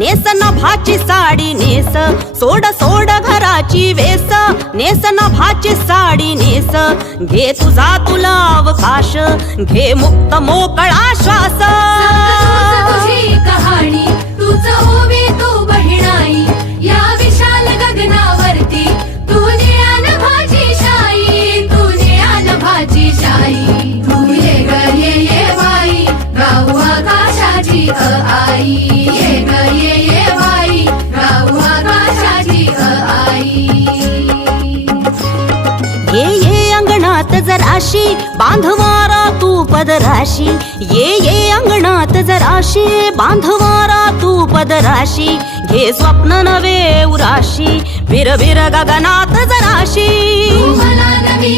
नेस नभाची साडी नेस, सोड सोड घराची वेस, नेस नभाची साडी नेस, घे तुझा तुला अवकाश, घे मुक्त मोकळा श्वास. तुझी कहाणी तूच होवे तू बहिणाई, या विशाल गगनावरती तू निळ्या नभाची शाई, तू निळ्या नभाची शाई. तू ये ग ये बाई, गाऊ आकाशाची आई, ये ग ये बाई, गाऊ आकाशाची आई. ये अंगणात जराशी बांधवारा तू पदराशी, ये अंगणात जराशी बांधवारा तू पदराशी, घे स्वप्न नवे उराशी, विर विर गगनात जराशी. तू मला नवी